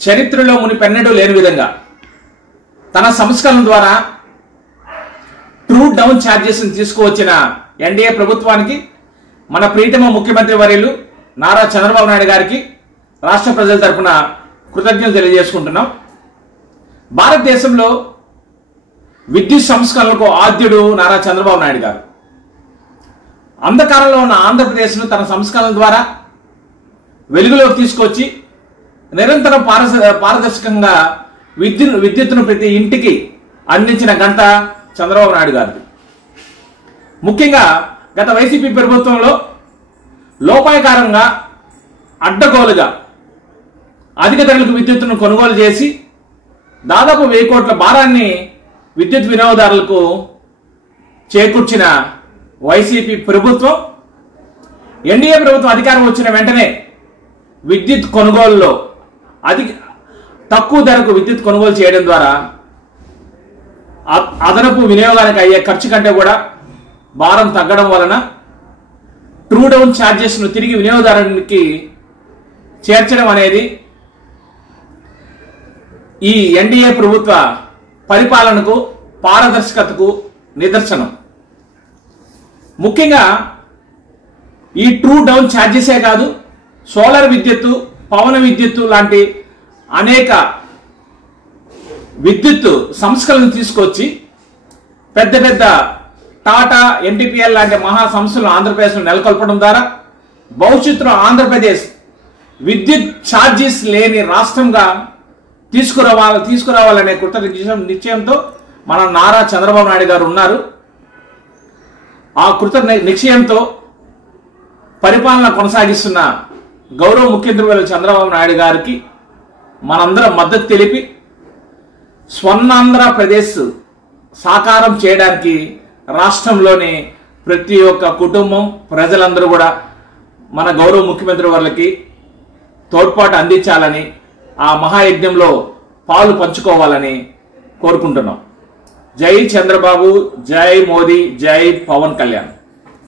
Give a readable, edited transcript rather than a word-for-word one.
చరిత్రలో మునిపెన్నడూ లేని విధంగా తన సంస్కరణ ద్వారా ట్రూ డౌన్ ఛార్జెస్ తీసుకువచ్చిన ఎన్డీఏ ప్రభుత్వానికి మన ప్రీతమ ముఖ్యమంత్రి వర్యులు నారా చంద్రబాబు నాయుడు గారికి రాష్ట్ర ప్రజల తరపున కృతజ్ఞతలు తెలియజేసుకుంటున్నాం. భారతదేశంలో విద్యుత్ సంస్కరణలకు ఆద్యుడు నారా చంద్రబాబు నాయుడు గారు. అంధకారంలో ఉన్న ఆంధ్రప్రదేశ్ను తన సంస్కరణల ద్వారా వెలుగులోకి తీసుకొచ్చి నిరంతరం పారదర్శకంగా విద్యుత్తును ప్రతి ఇంటికి అందించిన ఘనత చంద్రబాబు నాయుడు గారిది. ముఖ్యంగా గత వైసీపీ ప్రభుత్వంలో లోపాయకారంగా అడ్డగోలుగా అధిక ధరలకు విద్యుత్తును కొనుగోలు చేసి దాదాపు 1000 కోట్ల భారాన్ని విద్యుత్ వినియోగదారులకు చేకూర్చిన వైసీపీ ప్రభుత్వం ఎన్డీఏ ప్రభుత్వం అధికారం వచ్చిన వెంటనే విద్యుత్ కొనుగోలులో తక్కువ ధరకు విద్యుత్ కొనుగోలు చేయడం ద్వారా అదనపు వినియోగానికి అయ్యే ఖర్చు కంటే కూడా భారం తగ్గడం వలన ట్రూ డౌన్ ఛార్జెస్ను తిరిగి వినియోగదారునికి చేర్చడం అనేది ఈ ఎన్డీఏ ప్రభుత్వ పరిపాలనకు పారదర్శకతకు నిదర్శనం. ముఖ్యంగా ఈ ట్రూ డౌన్ ఛార్జెసే కాదు, సోలార్ విద్యుత్తు, పవన విద్యుత్తు లాంటి అనేక విద్యుత్ సంస్కరణలు తీసుకొచ్చి పెద్ద పెద్ద టాటా, ఎన్టీపీఎల్ లాంటి మహా సంస్థలు ఆంధ్రప్రదేశ్లో నెలకొల్పడం ద్వారా భవిష్యత్తులో ఆంధ్రప్రదేశ్ విద్యుత్ ఛార్జెస్ లేని రాష్ట్రంగా తీసుకురావాలనే కృత నిశ్చయంతో మన నారా చంద్రబాబు నాయుడు గారు ఉన్నారు. ఆ కృత నిశ్చయంతో పరిపాలన కొనసాగిస్తున్న గౌరవ ముఖ్యమంత్రి చంద్రబాబు నాయుడు గారికి మనందరం మద్దతు తెలిపి స్వర్ణాంధ్రప్రదేశ్ సాకారం చేయడానికి రాష్ట్రంలోని ప్రతి ఒక్క కుటుంబం, ప్రజలందరూ కూడా మన గౌరవ ముఖ్యమంత్రి వారికి తోడ్పాటు అందించాలని, ఆ మహాయజ్ఞంలో పాలు పంచుకోవాలని కోరుకుంటున్నాం. జై చంద్రబాబు, జై మోదీ, జై పవన్ కళ్యాణ్.